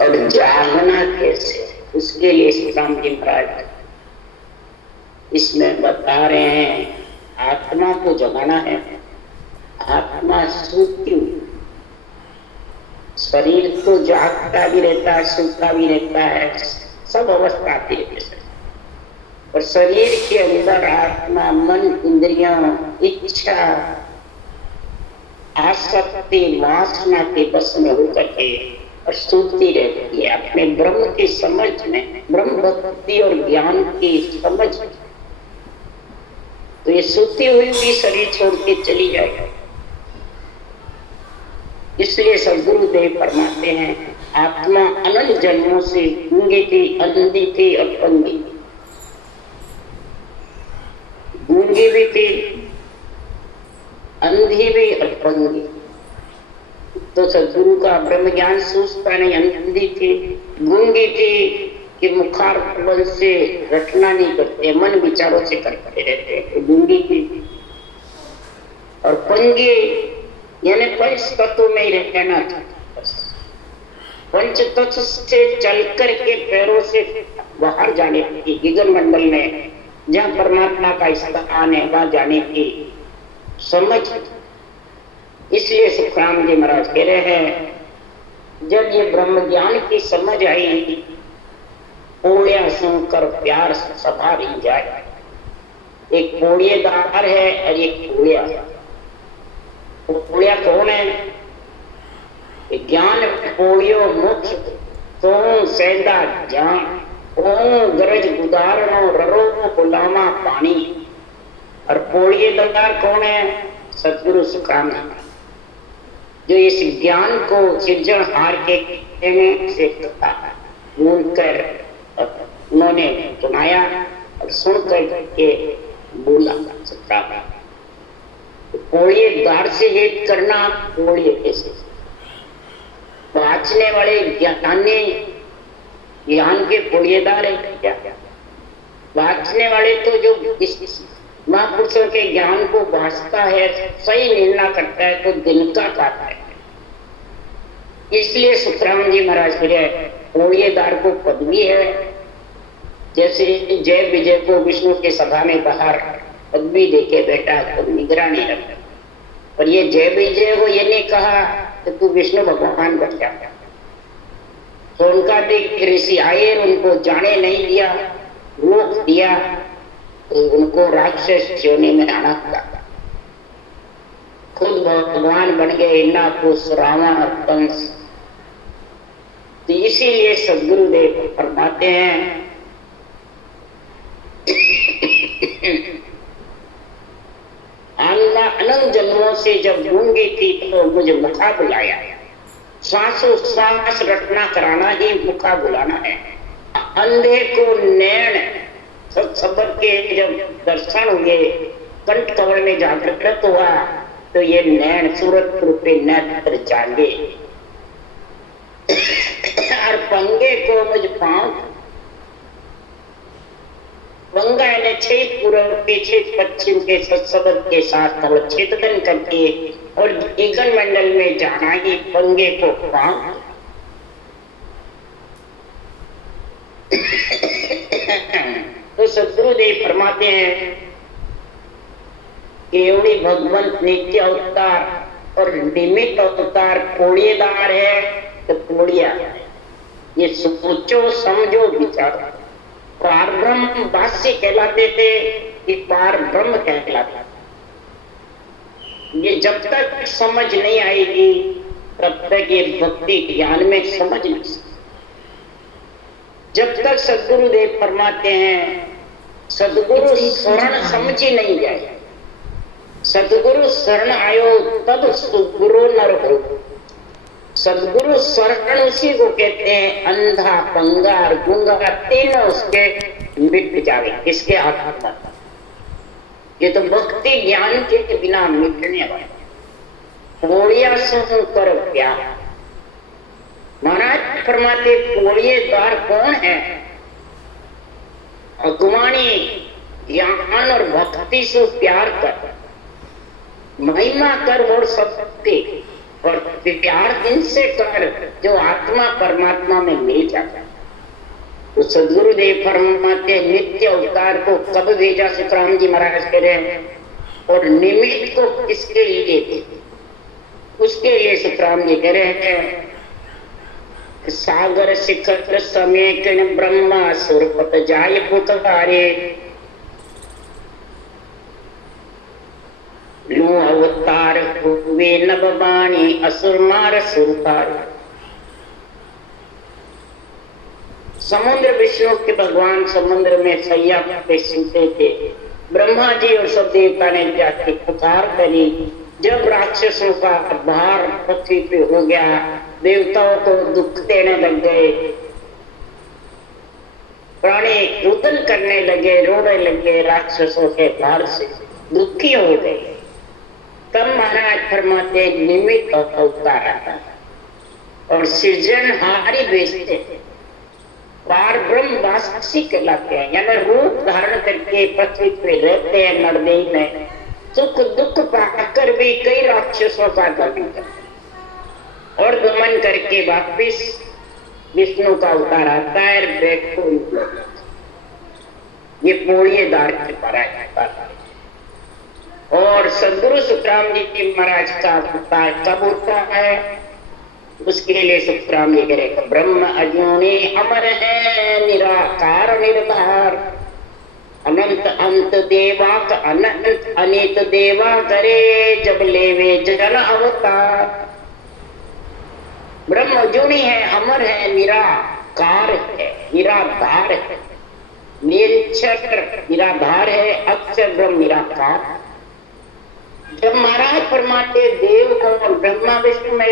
और जागना कैसे, उसके लिए श्री राम जी महाराज इसमें बता रहे हैं। आत्मा को जगाना है। आत्मा सूती हुई, शरीर तो जागता भी रहता है, सूता भी रहता है, सब अवस्था आती रहती है। और शरीर के अंदर आत्मा, मन, इंद्रियों, इच्छा, आसक्ति, वासना के बस में होकर के और सूती रहती है अपने ब्रह्म की समझ में, ब्रह्म भक्ति और ज्ञान की समझ में। तो ये सूती हुई भी शरीर छोड़ के चली जाएगी। इसलिए सदगुरुदेव फरमाते हैं, आत्मा अनंत जन्मों से गूंगी थी, अंधी थी, अपंगी, गूंगी भी थी, अंधी भी, अपंगी। तो सदगुरु का ब्रह्म ज्ञान सूझता नहीं, अंधी थी, गूंगी थी कि मुखार बल से रटना नहीं करते, मन विचारों से करते रहते, तो गूंगी थी। और पंगी यानी पंच तत्व में ही रहना था। पंच तत्व से चल करके पैरों से बाहर जाने की, गगन मंडल में जहाँ परमात्मा का स्थान है वहां जाने की समझ। इसलिए सुखराम जी महाराज कह रहे हैं, जब ये ब्रह्म ज्ञान की समझ आई, पोड़िया सुनकर प्यार सभा रही जाए। एक पोड़िएदार है और एक पोड़िया है। पोड़िया कौन है? ज्ञान पोड़ियो मुख तो सैदा जान, ओ गरज गुदारनो ररो गुलामा पानी। और पोड़िएदार कौन है? सदगुरु सुखराम जो इस ज्ञान को सिरजनहार के कहने से ढूंढ कर उन्होंने सुनाया और सुनकर के बोला। पोड़िएदार से हेत करना, पोड़िए कैसे? वाचने वाले ज्ञानी ज्ञान के पोड़िएदार है क्या? वाचने वाले तो जो इस महापुरुषों के ज्ञान को वाचता है, सही निर्णय करता है, तो दिन का काटा है। इसलिए सुखराम जी महाराज कह रहे, पोड़िएदार को पदवी है। जैसे जय विजय को विष्णु के सभा में बाहर पदवी देके बैठा तो निगरानी रखा, पर ये जय विजय को ये नहीं कहा कि तू विष्णु भगवान बन जा। तो उनका देख ऋषि आए, उनको जाने नहीं दिया, रोक दिया, तो उनको राक्षस योनि में आना पड़ा। खुद भगवान बन गए, इन्ना कुश रावण और कंस। तो इसीलिए सदगुरुदेव फरमाते हैं, अनंत जन्मों से जब गूंगी थी तो मुझे मुखा बुलाया। श्वासों श्वास रटना कराना ही मुखा बुलाना है। अंधे को नैण सबर के जब दर्शन हुए, कंठ कमल में जागृत हुआ, तो ये नैण सूरत रूपे नेत्र जागे। और पंगे को मुझ पांव, पंगा ने छेद पूर्व के छेद पश्चिम के सत्सबद के साथ छेदन करके और गगन मंडल में जाना ही पंगे को पांव। तो सदगुरुदेव फरमाते हैं, केवड़ी भगवंत नित्य अवतार और निमित्त अवतार पोड़िएदार है तो पोड़िया। ये सोचो समझो विचारो। पार ब्रह्म भाष्य कहलाते थे, कि पार ब्रह्म कहलाता। ये जब तक समझ नहीं आएगी तब तक ये भक्ति ज्ञान में समझ नहीं सकती। जब तक सदगुरुदेव फरमाते हैं, सदगुरु शरण समझी नहीं जाए। सदगुरु शरण आयो तब सुगुरु नर हो। सदगुरु शरण उसी को कहते हैं, अंधा, पंगा और गूंगा तीनों उसके मिट जावे। इसके आधार पर ये तो भक्ति ज्ञान के बिना मिटने वाले। पोड़िया सुनकर प्यार। महाराज फरमाते, पोड़िएदार कौन है? अगुवाणी ज्ञान और भक्ति से प्यार कर, महिमा कर और सत्य और प्यार दिन से कर जो आत्मा परमात्मा में मिल जाता है। तो सदगुरुदेव फरमाते नित्य अवतार को कब भेजा सुखराम जी महाराज कह रहे हैं, और निमित्त को किसके लिए थे, उसके लिए सुखराम जी कह रहे हैं सागर शिखर समेकन ब्रह्मा सुरपत जाय पुकारे, लो अवतार हुए नभ बाणी असुर मार सुरपार। समुद्र विष्णु के भगवान समुद्र में सैया पे सुनते थे। ब्रह्मा जी और सब देवता ने जाके पुकार करी। जब राक्षसों का भार पृथ्वी पे हो गया, देवताओं को दुख देने लग गए, प्राणी रुदन करने लगे, रोने लगे, राक्षसों के भार से दुखी हो गए। तब महाराज फरमाते निमित्त अवतार आता है और सृजनहारी भेजते थे। पार ब्रह्म वासी कहलाते हैं, यानी रूप धारण करके पृथ्वी पे रहते हैं नरदेह में। सुख दुख पाकर भी कई राक्षसों का दमन करते और दमन करके वापिस विष्णु का अवतार आता है। बैठो ये पोड़िएदार के पराय और सदगुरु सुखराम जी के महाराज का अवतार कब होता है, उसके लिए सुखराम जी करेगा ब्रह्म अजूनी अमर है निराकार निर्धार, अनंत अंत देवा का अनंत अनित देवा करे जब लेवे जन अवतार। ब्रह्म अजूनी है, अमर है, निराकार है, निराधार है, निरक्षर निराधार है, अक्षर ब्रह्म निराकार। जब महाराज फरमाते देव को ब्रह्मा विष्णु में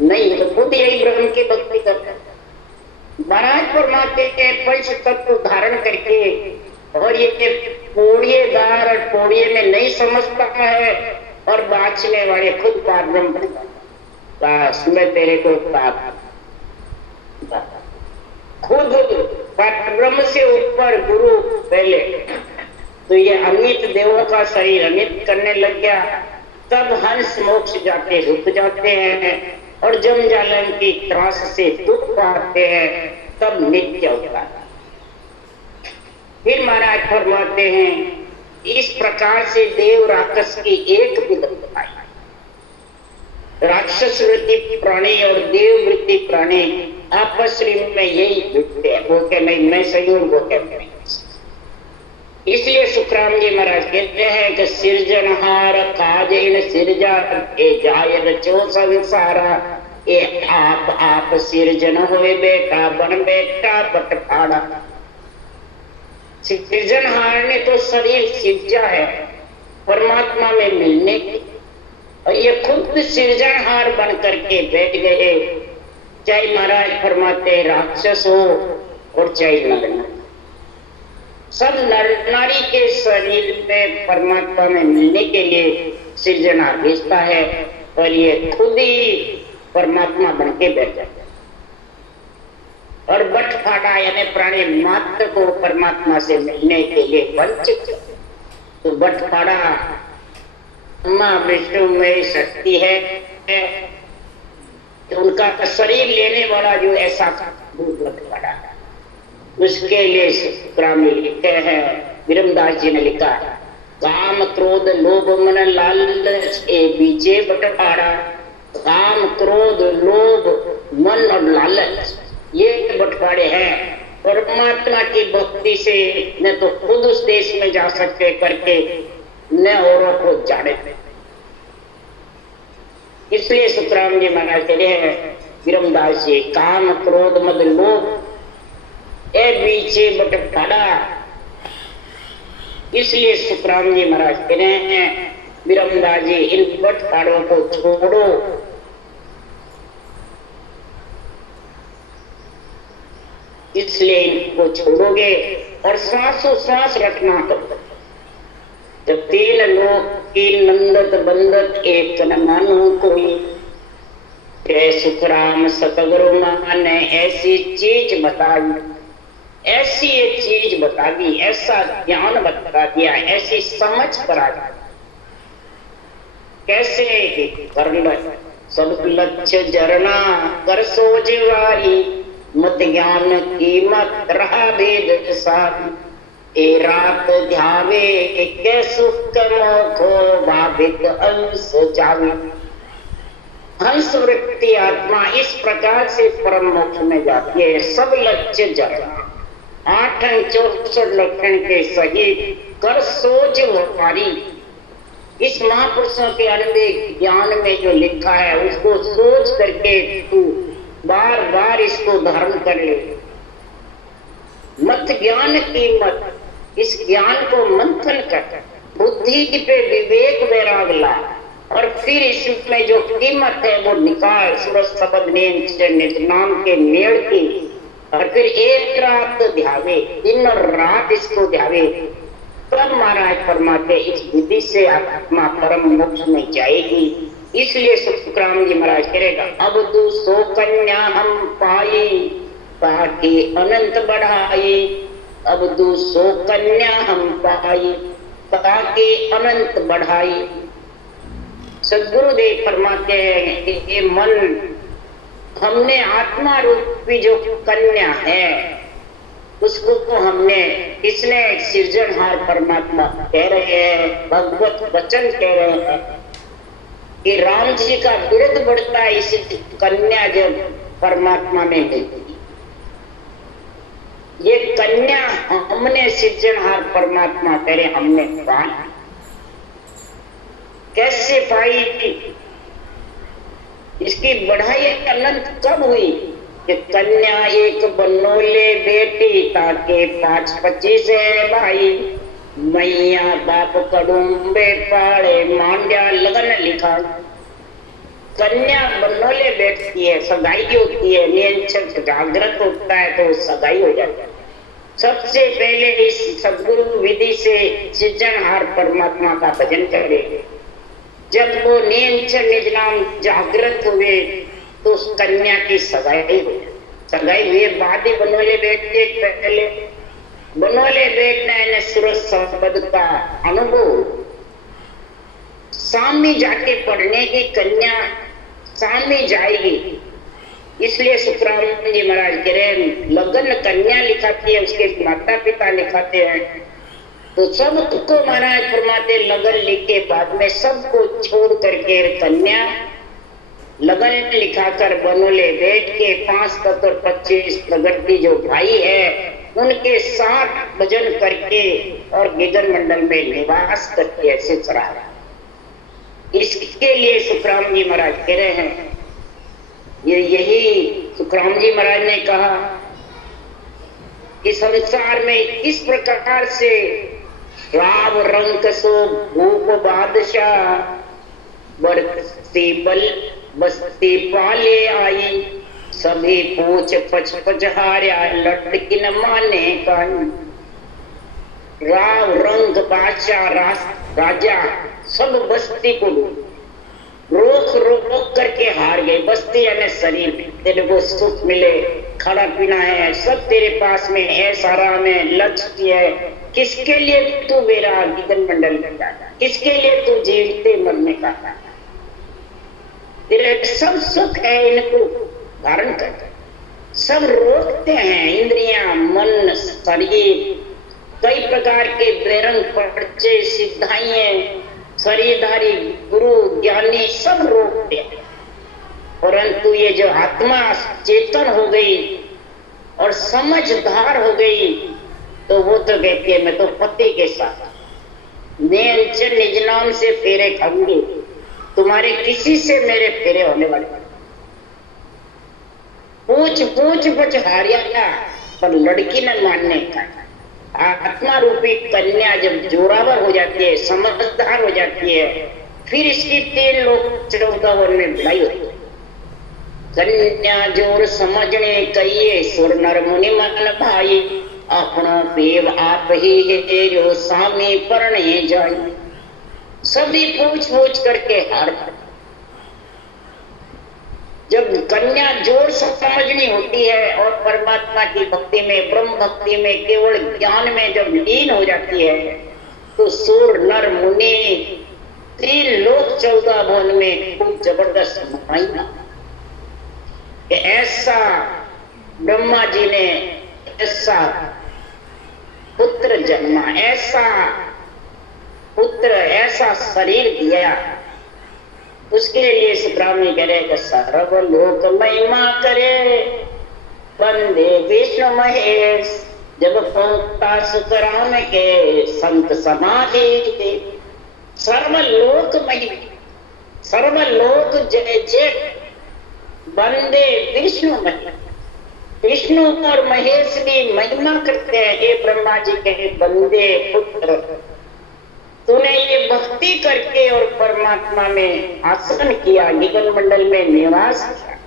नहीं तो खुद यही ब्रह्म की भक्ति करते हैं। महाराज फरमाते हैं पंच तत्व धारण करके, और ये पोड़िएदार और पोड़िए में नहीं समझता है और बाँचने वाले खुद पार ब्रह्म बस मैं तेरे को खुद पार ब्रह्म से ऊपर गुरु पहले। तो ये अमित देवों का शरीर अमित करने लग गया, तब हंस मोक्ष जाके रुक जाते हैं और जम जालन की त्रास से दुख पाते हैं, तब नित्य होता है। फिर महाराज फरमाते हैं इस प्रकार से देव राक्षस की एक विधि आई। राक्षस वृत्ति प्राणी और देव वृत्ति प्राणी आपस में यही जुटते हैं, वो के नहीं मैं सही हूँ, वो के नहीं। इसलिए सुखराम जी महाराज कहते हैं कि सृजनहार काजेन सिरजा ए जाय रचो संसारा, ए आप सृजन होए बेटा बन बेटा बटफाड़ा। सृजनहार ने तो शरीर सिरजा है परमात्मा में मिलने की, और ये खुद सृजनहार बन करके बैठ गए। चाहे महाराज फरमाते राक्षस हो और चाहे नर नारी, सब नर नारी के शरीर में परमात्मा में मिलने के लिए सृजनहार भेजता है, और ये खुद ही परमात्मा बन के बैठ जाता है। और बटफाड़ा यानी प्राणी मात्र को परमात्मा से मिलने के लिए वंचित। तो बटफाड़ा माँ विष्णु में शक्ति है, तो उनका शरीर लेने वाला जो ऐसा बटफाड़ा है, उसके लिए सुखराम लिखते हैं, विरमदास जी ने लिखा काम क्रोध लोभ मन लालच ए बीचे बटफाड़ा। काम क्रोध लोभ मन और लालच ये बटवाड़े हैं। परमात्मा की भक्ति से न तो खुद उस देश में जा सकते करके न औरों को जाने। इसलिए सुखराम जी महाराज कह रहे हैं विरमदास जी काम क्रोध मद लोभ ए बीचे बटफाड़ा। इसलिए सुखराम जी महाराज कह रहे हैं विरमदास जी इन बटफाड़ों को छोड़ो, इसलिए इनको छोड़ोगे और श्वासों श्वास रखना करो। जब तीन लोग की नंदत बंदत एक न मानो कोई, सुखराम सतगुरु ने ऐसी चीज बताई, ऐसी एक चीज बता दी, ऐसा ज्ञान बता दिया, ऐसी समझ करा दी। कैसे वर्णन सब लक्ष्य जरना कर सोच वारी, मत ज्ञान कीमत रहा भेद सारी। ए रात ध्यावे के सुख मोखो, भावित अंश जावे। हंस वृत्ति आत्मा इस प्रकार से परम मोक्ष में जाती है। सब लक्ष्य जरना 864 लक्षण के सहित कर सोच वारी। इस महापुरुषों के अनुभव ज्ञान में जो लिखा है उसको सोच करके तू बार बार इसको धारण कर ले। मत ज्ञान कीमत, इस ज्ञान को मंथन कर, बुद्धि पे विवेक वैराग ला, और फिर इसमें जो कीमत है वो निकाल। सूरज शब्द नित नाम के मेड़ की, और फिर एक रात ध्यावे, दिन और रात इसको ध्यावे। तब महाराज फरमाते इस विधि से आत्मा परम मोक्ष में जाएगी। इसलिए सुखराम जी महाराज करेगा, अब तू सो कन्या हम पाई, ताकि अनंत बढ़ाई। अब तू सो कन्या हम पाई, ताकि अनंत बढ़ाई। सदगुरुदेव फरमाते हैं कि ये मन, हमने आत्मा रूपी जो कन्या है उसको तो हमने, इसने सृजनहार परमात्मा कह रहे हैं, भगवत वचन कह रहे हैं कि राम जी का विरुद्ध बढ़ता है इस कन्या जब परमात्मा में मिलती। ये कन्या हमने सृजनहार परमात्मा कह रहे, हमने पाई। कैसे पाई? इसकी बढ़ाई अनंत कब हुई कि कन्या एक बनोले बेटी, ताके 5-25 है भाई। मैया बाप कड़ुम्बे पाड़े, मांड्या लगन लिखा। कन्या बनोले बैठती है, सगाई होती है, नियंत्रण जागृत होता है तो सगाई हो जाती है। सबसे पहले इस सदगुरु विधि से सृजनहार परमात्मा का भजन करे। जब वो नियंत्रण निजनाम जागृत हुए तो उस कन्या की सगाई हुई। सगाई हुए बाद ही बनोले बैठते, पहले बनोले बैठना है सूरज शब्द का अनुभव। सामने जाके पढ़ने की कन्या सामने जाएगी। इसलिए सुखराम जी महाराज कह रहे हैं, लगन कन्या लिखाती है, उसके माता पिता लिखाते हैं। तो सबको महाराज फरमाते लगन लिख के बाद में सबको छोड़ करके कन्या लगन लिखाकर बनोले बैठ के 5-25 प्रगति जो भाई है उनके साथ भजन करके और गिगन मंडल में निवास करके ऐसे चला रहा। इसके लिए सुखराम जी महाराज कह रहे हैं, यही सुखराम जी महाराज ने कहा कि संसार में इस प्रकार से राव रंग सो भूप बादशाह, बस्ती पाले आई। सभी पूछ पच हार्या, लटकी न माने कान। राव रंग बादशाह राजा सब बस्ती को रोक रोक करके हार गए। बस्ती यानी शरीर, तेरे को सुख मिले, खाना पीना है, सब तेरे पास में है, सारा में लक्ष्य है। किसके लिए तू मेरा गिगन मंडल में जाता? किसके लिए तू जीवते मरने का? तेरे सब सुख है, इनको धारण कर। सब रोकते हैं, इंद्रियां, मन, शरीर, कई प्रकार के बेरंग पर्चे, सिद्धाइए, शरीरधारी गुरु ज्ञानी सब रोकते हैं। परंतु ये जो आत्मा चेतन हो गई और समझदार हो गई तो वो तो कहती है मैं तो पति के साथ निज नाम से फेरे खाऊंगी, तुम्हारे किसी से मेरे फेरे होने वाले। पूछ हारिया था पर लड़की न मानने का। आत्मा रूपी कन्या जब जोरावर हो जाती है, समझदार हो जाती है, फिर इसकी 3 लोग 14 वन में भिड़ाई होती है। कन्या जोर समझने कहिए, सुर नर मुनि मन भाई। अपना पेव आप ही है जो सामी परणे जाए। सभी पूछ करके हार। जब कन्या जोर से समझनी होती है और परमात्मा की भक्ति में, ब्रह्म भक्ति में, केवल ज्ञान में जब लीन हो जाती है तो सूर नर मुनि तीन लोक 14 भुवन में खूब जबरदस्त महिमा कि ऐसा ब्रह्मा जी ने ऐसा पुत्र जन्मा, ऐसा पुत्र ऐसा शरीर दिया, उसके लिए सुब्राह्मण्य कह रहे कि सर्वलोक महिमा करे बंदे विष्णु महेश। जब पहुंचता सुखराम के संत समाधि थे, सर्वलोक महिमा, सर्वलोक जय जय बंदे विष्णु महेश। विष्णु और महेश भी महिमा करते हैं, हे ब्रह्मा जी कहे बंदे पुत्र, तूने ये भक्ति करके और परमात्मा में आसन किया, निगल मंडल में निवास किया।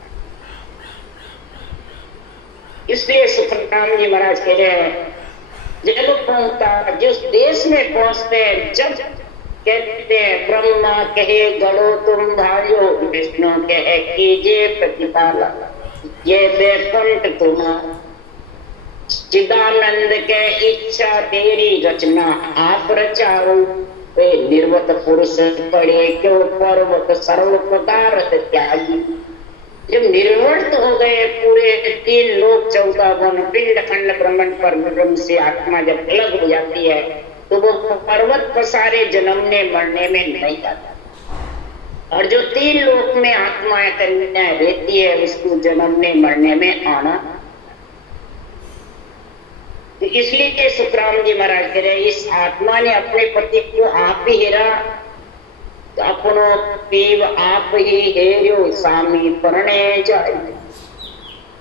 इसलिए सुखराम जी महाराज कह रहे हैं जब पहुंचता, जिस देश में पहुंचते हैं, जब कहते हैं ब्रह्मा कहे गढ़ो तुम भाइयो, विष्णु कहे कीजिए प्रतिपाला, ये बैकुंठ तुम्हारा, चिदानंद के इच्छा तेरी रचना आप रचाओ, वे निर्वत पुरुष पड़े क्यों पर्वत सर्व पदार्थ त्यागी। जब निर्वर्त हो गए पूरे तीन लोक 14 वन पिंड खंड ब्रह्मंड पर ब्रह्म से आत्मा जब अलग हो जाती है तो वो पर्वत पसारे जन्मने मरने में नहीं जाता, और जो तीन लोक में आत्माएं कन्या रहती है उसको जन्मने मरने में आना। तो इसलिए सुखराम जी महाराज कह रहे इस आत्मा ने अपने पति को आप ही हेरा, तो अपनो पीव आप ही हेरो स्वामी परणे जाए।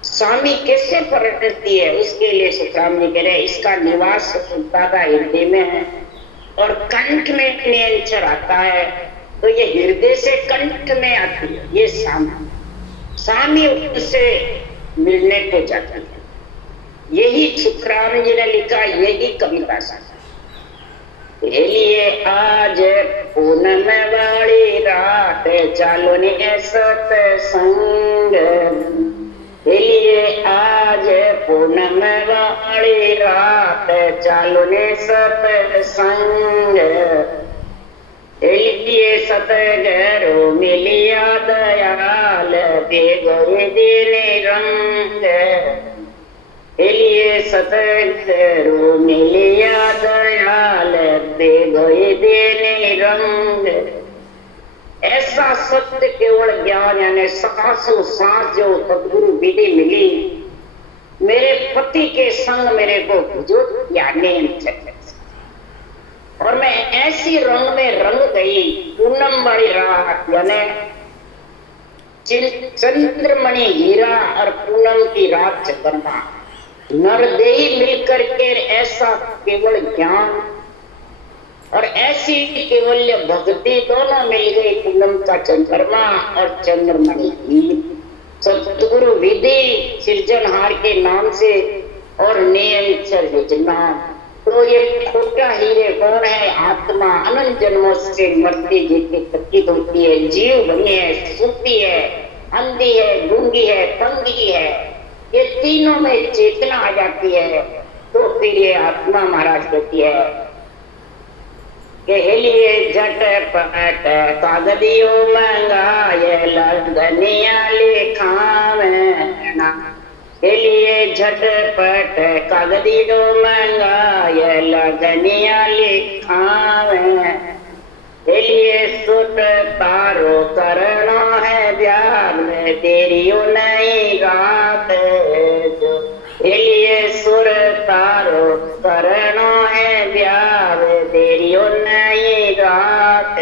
स्वामी कैसे परणती है, उसके लिए सुखराम जी कह रहे इसका निवास सुखता का हृदय में है और कंठ में नियंचर आता है, तो ये हृदय से कंठ में आती है ये स्वामी। स्वामी उससे मिलने को जाती है। यही सुखराम जी ने लिखा, यही कविता सा लिए आज पूनम वाली रात चालो ने सत्संग, लिए आज पूनम वाली रात चालो ने सत्संग, लिए सतगरो मिलिया दयाल बेगोए देने रंग, लिए सतगरो मिलिया दयाल बेगोए देने रंग। ऐसा सत्य केवल ज्ञान यानी सासु सांस जो सदगुरु विधि मिली, मेरे पति के संग मेरे को जो ज्ञाने, और मैं ऐसी रंग में रंग गई पूनम वाली रात, यानी चंद्रमणि हीरा और पूनम की रात चंद्रमा नरदेही मिलकर के ऐसा केवल ज्ञान और ऐसी केवल्य भक्ति दोनों मिल गई, पूनम का चंद्रमा और चंद्रमणि सतगुरु विधि सृजनहार के नाम से और नियंचर योजना। तो ये खोटा हीरे कौन है? आत्मा अनंत जन्मों से मरती जीती प्रतीत होती है, जीव बनी है, सुखती है, अंधी है, गूंगी है, पंगी है, ये तीनों में चेतना आ जाती है, तो फिर ये आत्मा महाराज कहती है के लिए झटपट कागदियो मंगाए लगनिया लिखावना, के लिए झटपट कागदियो मंगाए लगनिया लिखावे, के लिए सुट तारो करना है ब्याह में तेरियो नहीं रात, के लिए सुर तारो करना है ब्याह में तेरियो नहीं रात।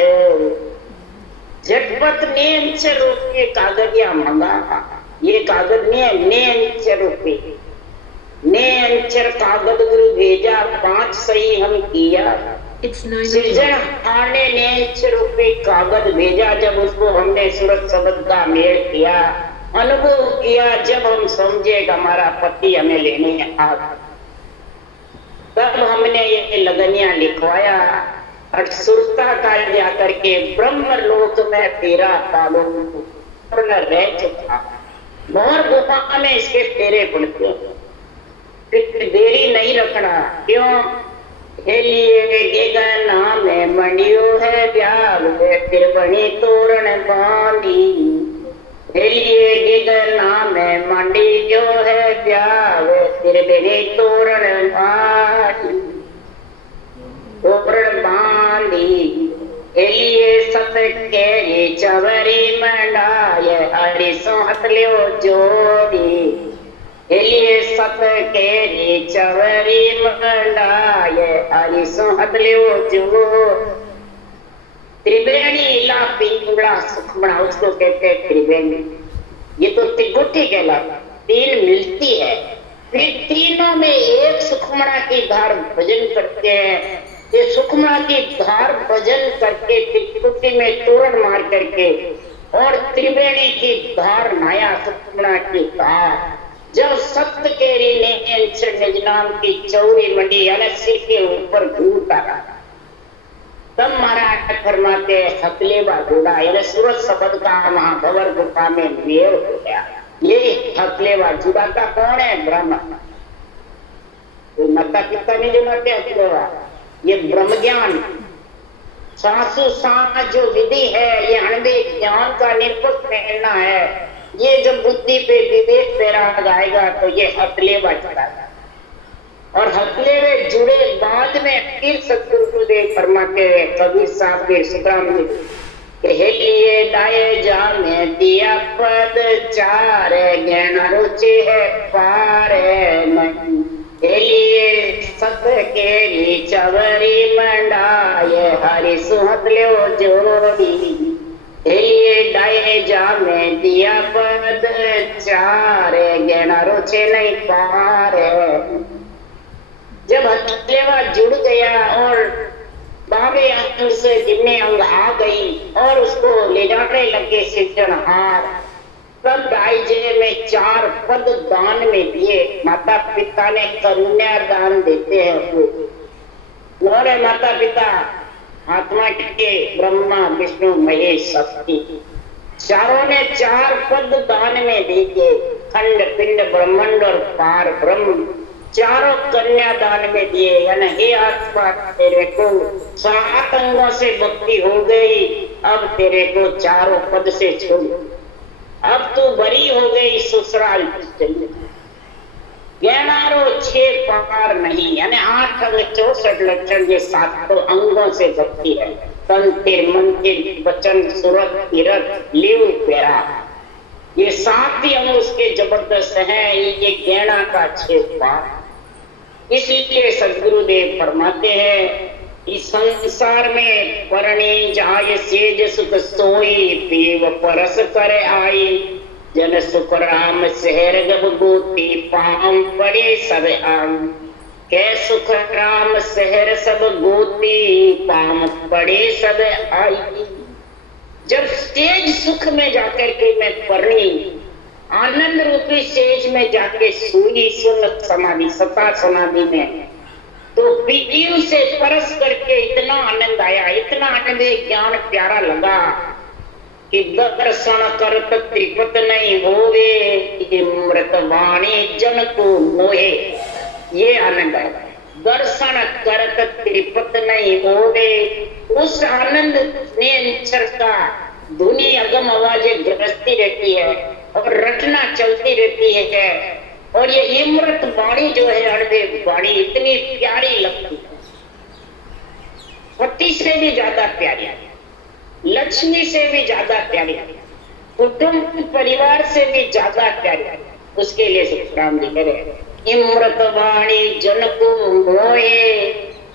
झटपट नेंचर रूप के कागदिया मंगा, ये कागज में नेंचर रूपी नेंचर कागज गुरु भेजा, 5 सही हम किया, सृजनहार ने नेंचर रूपी कागज भेजा, जब उसको हमने सूरत शब्द का मेल किया, अनुभव किया, जब हम समझे हमारा पति हमें लेने आ, तब हमने ये लगनिया लिखवाया और सुरता काल जाकर के ब्रह्म लोक में तेरा पालो रह चुका, मोहर गुफा में इसके फेरे पड़ते, फिर देरी नहीं रखना। क्यों? हेलिए गगना में मंडियो है ब्याह त्रिवेणी तोरण बांधी। हेलिए गगना में मंडी जो है ब्याह त्रिवेणी तोरण बांधी। तोरण बांधी एलिए सत केरी चवरी मंडाय हरि सोहत लियो जोड़ी। एलिए सत केरी चवरी मंडाय हरि सोहत लियो जोड़ी। त्रिवेणी ला पिंगला सुखमणा उसको कहते हैं त्रिवेणी। ये तो त्रिगुटी कहलाता, तीन मिलती है, फिर तीनों में एक सुखमणा की धार भजन करते हैं। ये सुखमणा की धार भजन करके त्रिकुटी में तोरण मार करके और त्रिवेणी की धार नाया सुखमणा की धार। जब सप्त केरी ने नाम की चौरी मंडी यानी सिर के ऊपर घूमता रहा, तब महाराज फरमाते हकले बाजूड़ा यानी सूरज शब्द का महाभवर गुफा में मेल हो गया। ये हकले बाजूड़ा का कौन है? ब्रह्म। तो माता पिता ने जो माते हकलेवा, ये ब्रह्म ज्ञान सासु सा जो विधि है, ये अणवे ज्ञान का निरपेक्ष पहनना है। ये जब बुद्धि पे विवेक पैरा जाएगा तो ये हकले बाजूड़ा। और हकले में जुड़े बाद में फिर सतगुरुदेव फरमाते हुए कबीर साहब के सुखराम जी हेलिए दाए जा में दिया पद चार ज्ञान रुचि है पार नहीं। हेलिए सत केरी चवरी मंडाय हरि सुहत लियो जोड़ी। हेलिए दाए जा में दिया पद चार ज्ञान रुचि नहीं पार। जब हकलेवा जुड़ गया और बाबे अंग से जिन्हें अंग आ गई और उसको ले जाने लगे सिद्धनहार, तब दाईजे में 4 पद दान में दिए। माता पिता ने कन्या दान देते हैं। मोरे माता पिता आत्मा के ब्रह्मा विष्णु महेश शक्ति चारों ने 4 पद दान में दिए। खंड पिंड ब्रह्मांड और पार ब्रह्म चारों कन्या दान में दिए। यानी हे आत्मा तेरे को 7 अंगों से भक्ति हो गई, अब तेरे को चारों पद से छोड़, अब तू बरी हो गई ससुराल चली। 6 पार नहीं, यानी 8 अंग 64 लक्षण, ये 7 अंगों से भक्ति है। तन तिर मन तिर वचन सूरत तीरथ लिव पेरा, ये 7 ही अंग उसके जबरदस्त हैं। ये ज्ञाना का 6 पार। इसलिए सदगुरुदेव फरमाते हैं इस संसार में परणी जाय सेज सुख सोई पीव परस करे आई। जन सुख राम शहर गब गोती पाम पड़े सब आम। कै सुख राम शहर सब गोती पाम पड़े सब आई। जब सेज सुख में जाकर के मैं परणी आनंद रूपी सेज में जाके सोई सुन समाधि सता समाधि में, तो पीव से परस करके इतना आनंद आया, इतना आनंद ज्ञान प्यारा लगा कि दर्शन करत त्रिपत नहीं होवे मृत वाणी जन को मोहे। ये आनंद आया, दर्शन करत त्रिपत नहीं होवे। उस आनंद ने का धुनी अगम आवाजें गरजती रहती है और रटना चलती रहती है। और ये इमृत वाणी जो है अड़बे वाणी इतनी प्यारी लगती है, पति से भी ज्यादा प्यारी, लक्ष्मी से भी ज्यादा प्यारी, कुटुंब परिवार से भी ज्यादा प्यारी। उसके लिए सुखराम जी कह रहे इमृत वाणी जन को मोहे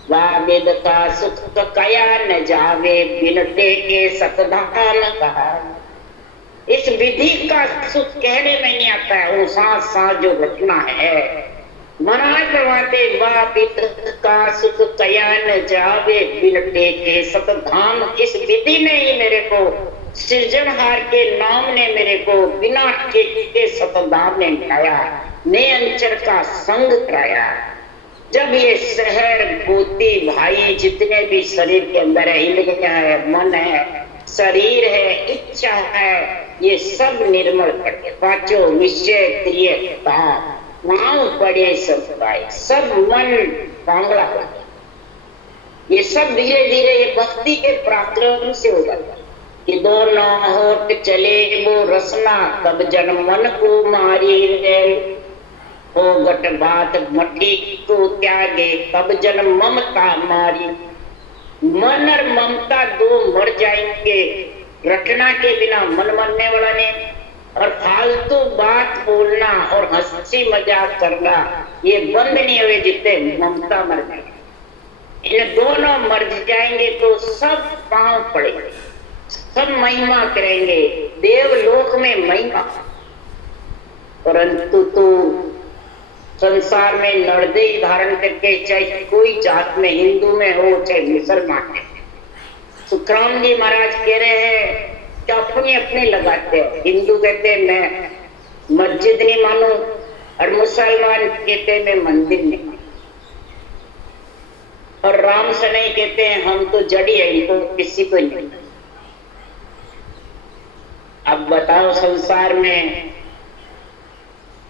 वावेद का सुख कया न जावे बिनते के सतधान कहा। इस विधि का सुख कहने में नहीं आता है, वो सांस सांस जो घटना है। महाराज फरमाते वावेद का सुख कया न जावे बिनते के सतधाम। इस विधि ने ही मेरे को सृजनहार के नाम ने मेरे को बिना के सतधाम ने मिलाया, ने अंचर का संग कराया। जब ये शहर गोती भाई जितने भी शरीर के अंदर है, इंद्रियां है, मन है, शरीर है, इच्छा है, ये सब निर्मल करके पांचों विषय क्रिया वहां पड़े सब गाय, सब मन बांगला ये सब धीरे धीरे ये भक्ति के पराक्रम से हो जाता है। कि दोनों होठ चले वो रसना, तब जन मन को मारी रे। हो गट बात मटी को त्यागे, तब जन ममता मारी। मन और ममता दो मर जाएंगे, रटना के बिना मन मरने वाला नहीं। और फालतू बात बोलना और हंसी मजाक करना ये बंद नहीं हुए जितने ममता मर जाएंगे। इन दोनों मर जाएंगे तो सब पांव पड़ेंगे, सब महिमा करेंगे, देवलोक में महिमा। परंतु तू संसार में नरदेह धारण करके, चाहे कोई जात में, हिंदू में हो चाहे मुसलमान में। सुखराम जी महाराज कह रहे हैं कि अपनी अपनी लगाते हैं। हिंदू कहते हैं मैं मस्जिद नहीं मानू, और मुसलमान कहते हैं मैं मंदिर नहीं मानू, और राम से नहीं कहते हैं हम तो जड़ी है, इनको किसी को नहीं। अब बताओ संसार में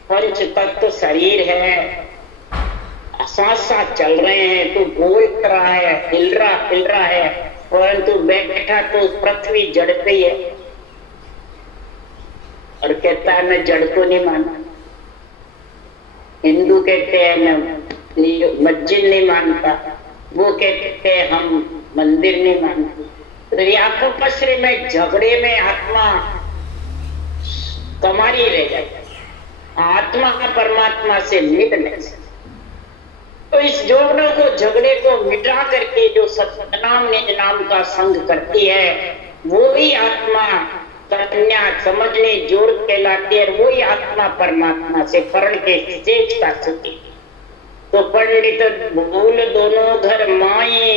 पंच तत्व शरीर है, साथ साथ चल रहे हैं, तो बोल रहा है, हिल रहा है, परंतु बैठा तो पृथ्वी जड़ पे ही है। और कहता है मैं जड़ को नहीं मानता। हिंदू कहते हैं मैं मस्जिद नहीं मानता, वो कहते हैं हम मंदिर नहीं मानते। तो ये आपस में झगड़े में आत्मा कमारी रह जाती है, आत्मा परमात्मा से मिट नहीं सकती। तो इस जोड़ों को, झगड़े को मिटा करके जो सतनाम निज नाम का संग करती है, वो ही आत्मा कन्या समझने जोड़ कहलाती है। वही आत्मा परमात्मा से परण के सेज का सुखी। तो पंडित भूल दोनों घर माए,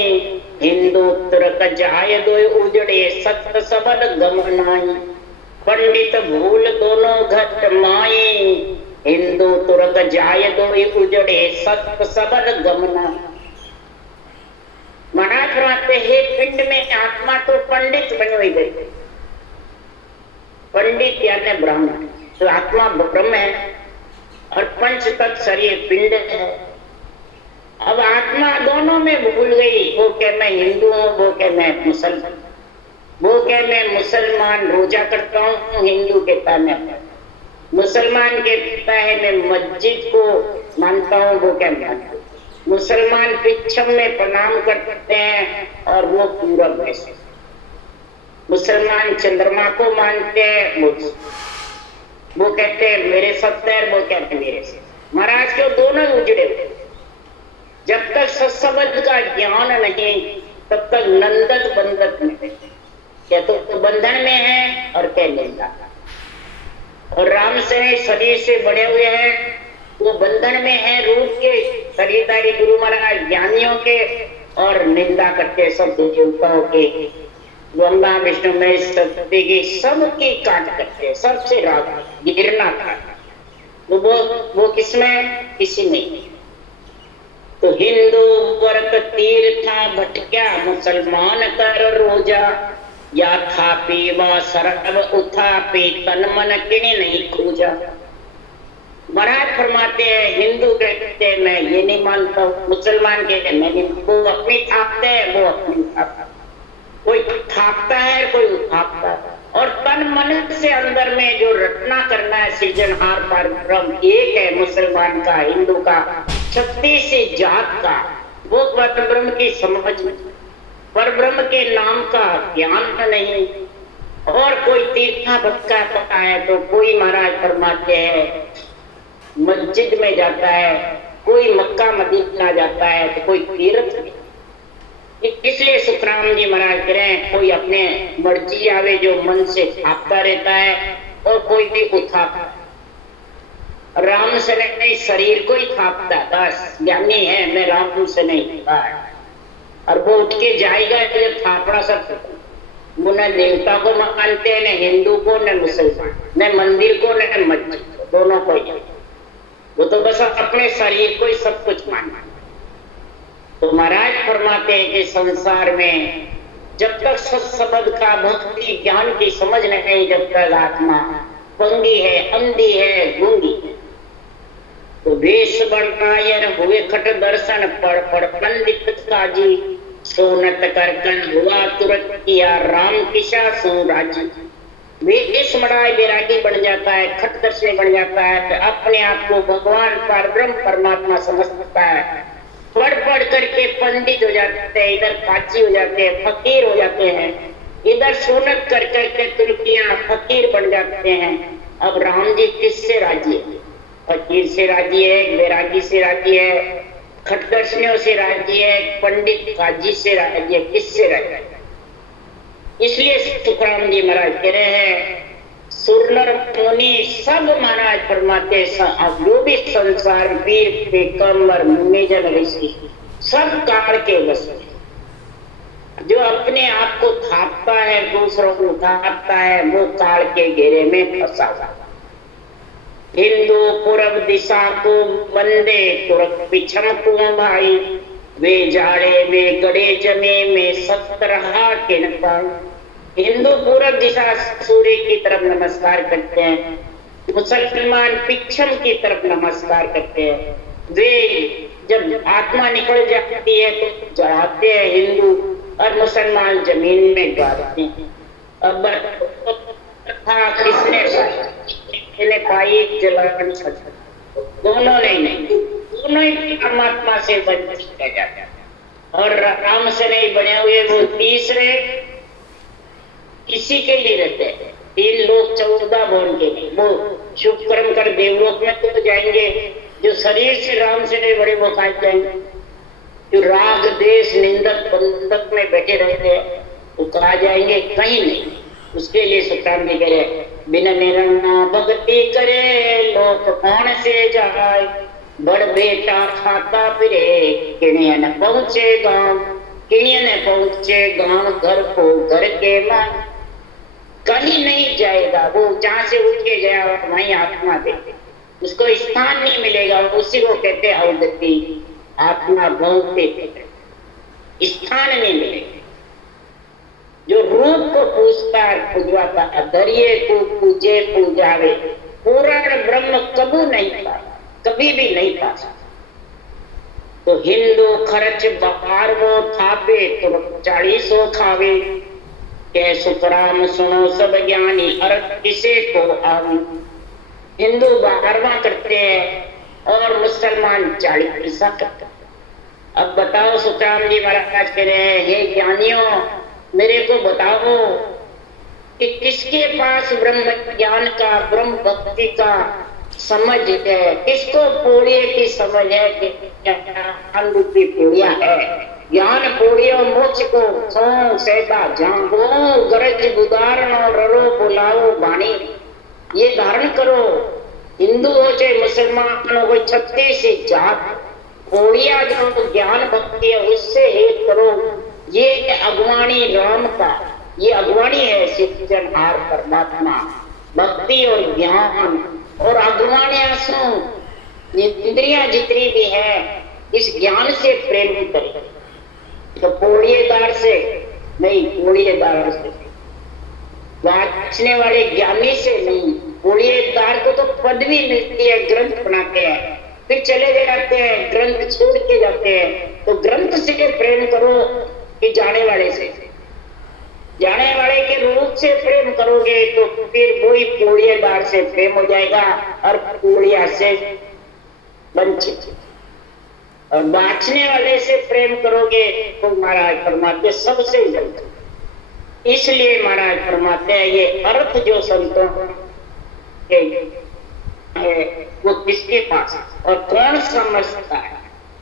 हिंदू तुरक जाय दो उजड़े, सत्य सबद गमनाई। पंडित भूल दोनों घर माए, हिंदू तुरक जाय दो उजड़े, सत्य सबद गमना। महाराज फरमाते हैं पिंड में आत्मा तो पंडित बनी गई, पंडित यानी ब्राह्मण, तो आत्मा ब्रह्म है और पंच तत्व शरीर पिंड है। अब आत्मा दोनों में भूल गई, वो कह मैं हिंदू हूँ, वो कह मैं मुसलमान, वो कह मैं मुसलमान रोजा करता हूँ, हिंदू कहता मैं, मुसलमान कहता है मैं मस्जिद को मानता हूँ, वो क्या मानता हूँ। मुसलमान पिछम में प्रणाम करते हैं और वो पूरब में से। मुसलमान चंद्रमा को मानते हैं, वो कहते हैं मेरे सत्य है, वो कहते हैं मेरे से। महाराज क्यों दोनों उजड़े हुए। जब तक सत्संग का ज्ञान नहीं तब तक नंदत बंधत नहीं, क्या तो बंधन में है और क्या निंदा। और राम से शरीर से बड़े हुए हैं, वो बंधन में है रूप के, शरीरधारी गुरु महाराज ज्ञानियों के, और निंदा करते सब देवताओं के, ब्रह्मा विष्णु में सत्य की सबकी काट करते, सबसे राग गिरना था। तो वो किसमें, किसी नहीं। तो हिंदू व्रत तीर्था भटक्या, मुसलमान कर रोजा, या था पीवा सरब उठा पे तन मन किने नहीं खोजा। महाराज फरमाते हैं हिंदू कहते हैं मैं ये नहीं मानता हूँ, मुसलमान कहते हैं मैं नहीं, वो अपनी थापते हैं, वो अपनी थापता, कोई थापता है कोई उठापता है। और तन मन से अंदर में जो रचना करना है सृजनहार परब्रह्म एक है, मुसलमान का, हिंदू का, 36 जात का, वो परब्रह्म की समझ, परब्रह्म के नाम का ज्ञान नहीं। और कोई तीर्था भटका पता है तो कोई महाराज फरमाते हैं मस्जिद में जाता है, कोई मक्का मदीना जाता है, तो कोई तीर्थ में। इसलिए सुखराम जी महाराज कह रहे हैं कोई अपने मर्जी आवे जो मन से थापता रहता है, और कोई भी उठाता। राम से नहीं शरीर को ही थापता, बस ज्ञानी है मैं राम से नहीं, और वो उठ के जाएगा तो थापड़ा सब। वो न देवता को मानते हैं, न हिंदू को, न मुसलमान, न मंदिर को, न मस्जिद को, दोनों को ही। वो तो बस अपने शरीर को ही सब कुछ मानना। तो महाराज फरमाते हैं कि संसार में जब तक सत्संग का भक्ति ज्ञान की समझ नहीं, जब तक आत्मा पंगी है, अंधी है, गूंगी है। तो वेश बनायन हुए खट दर्शन पढ़ पंडित काजी, सोनत कर कन हुआ तुरंत किया राम किशा सो राजी। वेश मड़ाई बैरागी बन जाता है, खटदर्शी बन जाता है, तो अपने आप को भगवान परब्रह्म परमात्मा समझता है। पढ़ पढ़ करके पंडित हो जाते हैं, इधर काजी हो जाते हैं, फकीर हो जाते हैं, इधर सोनत कर करके तुर्कियां फकीर बन जाते हैं। अब राम जी किससे राजी है? फकीर से राजी है, बैरागी से राजी है, खटदर्शियों से राजी है, पंडित काजी से राजी है, किससे राजी है? इसलिए सुखराम जी महाराज कह रहे हैं सुरनर मुनि सब महाराज फरमाते जो भी संसार वीर पेकम्बर मुनिजन ऋषि सब काल के वश में। जो अपने आप को थापता है, दूसरों को उठाता है, वो काल के घेरे में फंसा हुआ। हिंदू पूर्व दिशा को बंदे तुरक पिछम को भाई, वे जाड़े में गड़े जमे में सख्त रहा के न पाए। हिंदू पूर्व दिशा सूर्य की तरफ नमस्कार करते हैं, मुसलमान पिछम की तरफ नमस्कार करते हैं। वे जब आत्मा निकल जाती है तो जलाते हैं हिंदू, और मुसलमान जमीन में गाड़ते हैं। अब किसने पाई जलावन, दोनों नहीं, दोनों ही परमात्मा से वंचित किया जाता है। और राम से नहीं बने हुए वो तीसरे किसी के लिए रहते हैं। 3 लोग 14 भवन के लिए, वो शुभ कर्म कर देवलोक में तो जाएंगे। जो शरीर से राम से नहीं बड़े वो कहाँ जाएंगे? जो राग देश निंदक बंधक में बैठे रहते हैं वो कहाँ जाएंगे? कहीं नहीं। उसके लिए सुखराम जी कह रहे बिना निरंगा भक्ति करे लोक कौन से जाए, बड़ बेटा खाता फिरे किणिया न पहुंचे गांव, किणिया न पहुंचे गांव घर को घर के मान। कहीं नहीं जाएगा वो, जहां से उठ के गया वहीं आत्मा दे, उसको स्थान नहीं मिलेगा। उसी को कहते अवगति, आत्मा भोगते स्थान नहीं मिलेगा। जो रूप को पूछता है पूजवाता, दरिये को पूजे पूजावे, पूर्ण ब्रह्म कबू नहीं था, कभी भी नहीं था। तो हिंदू खर्च बहार वो थापे तो 40 खावे, के सुखराम सुनो सब ज्ञानी अर्थ किसे को आवे। हिंदू 12वां करते हैं और मुसलमान 40 करते हैं। अब बताओ सुखराम जी महाराज कह रहे हैं हे ज्ञानियों मेरे को बताओ कि किसके पास ब्रह्म ज्ञान का, ब्रह्म भक्ति का समझ है, किसको पौड़िए की समझ है कि ज्ञान रूपी पौड़िया है। ज्ञान पौड़ियो मोक्ष को सो सेदा जागो, गरज गुदारण ररो बुलाओ बाणी। ये धारण करो, हिंदू हो चाहे मुसलमान हो, कोई 36 जात पौड़िया जो ज्ञान भक्ति है उससे एक करो। ये अगवाणी राम का, ये अगवाणी है सिद्धजनहार परमात्मा, भक्ति और ज्ञान और अगवाणियां सुनो। इंद्रियां जितनी भी है इस ज्ञान से प्रेरित करें। तो पौड़िएदार से नहीं, पौड़िएदार से, वाचने वाले ज्ञानी से नहीं। पौड़िएदार को तो पदवी मिलती है, ग्रंथ बनाते हैं, फिर चले जाते हैं, ग्रंथ छोड़ के जाते हैं। तो ग्रंथ से प्रेम करो कि जाने वाले से, जाने वाले के रूप से प्रेम करोगे तो फिर वही पौड़िएदार से प्रेम हो जाएगा और पौड़िया से वंचित। और बाँचने वाले से प्रेम करोगे तो महाराज फरमाते सबसे वंचित। इसलिए महाराज फरमाते हैं ये अर्थ जो संतों के है वो किसके पास और कौन समझता है?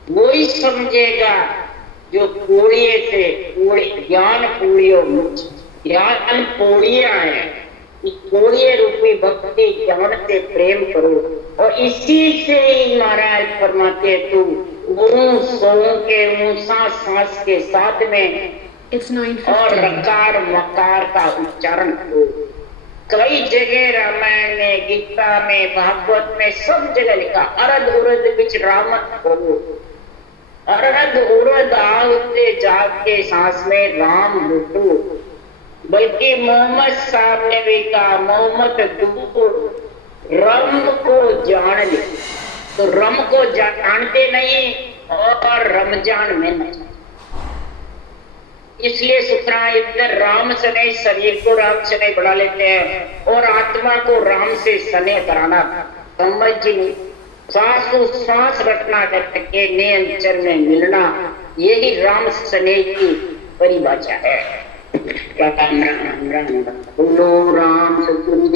वो ही समझेगा जो पूड़िए से ज्ञान पूड़ियो मुझ, ज्ञान पूड़िया है। पूड़िए रूपी भक्ति ज्ञान से प्रेम करो और इसी से ही महाराज फरमाते तू के सांस के साथ में और रकार मकार का उच्चारण करो। कई जगह रामायण में, गीता में, भागवत में सब जगह लिखा अरद उरद बिच रामत बोलो। अरद उरद आवते जाके सांस में राम लुटो। बल्कि मोहम्मद साहब ने भी कहा मोहम्मद दूर रम को जान ले। तो रम को जानते नहीं और रमजान में नहीं। इसलिए सुतरा इधर राम सने शरीर को राम सने बढ़ा लेते हैं और आत्मा को राम से सने कराना समझ जी। श्वास श्वास रटना करके नियंत्रण में मिलना, यही राम सने की परिभाषा है। राम राम राम बोलो राम सतगुरु।